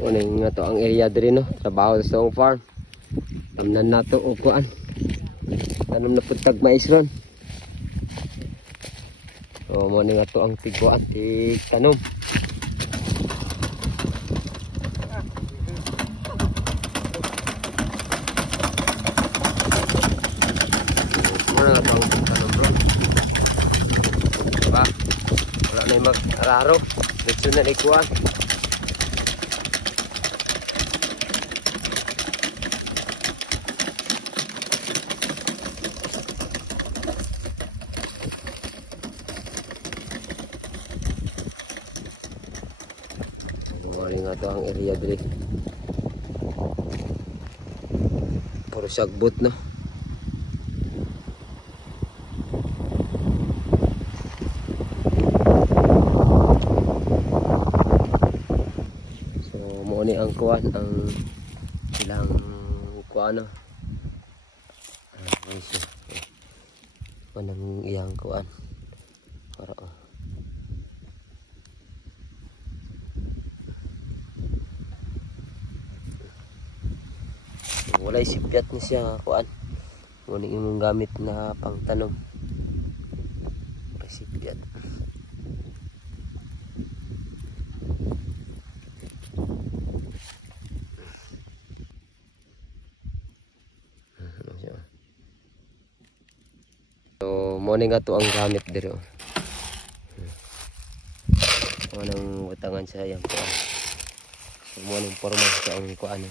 Uning nga to ang area diri no, trabaho sa Song Farm. Tamnan nato og kuan. Tanom na pud tag mais ron. So mo ni nga to ang tigkuan, tig tanom. Muna nga to ang tanom ron. Diba? Wala na yung mag-araro. Dito na ikuan. Mawali nga to ang area diri. Puro sagbot no. Ni ang kuan ang ilang kuan no. Manang iyang kuan para walay sipyat ni siya kuan. Muna imong gamit na pangtanom. Sipyat. So, morning nga to ang gamit dito. Anong utangan sa yang kuan. So, morning forma sa ang kuan.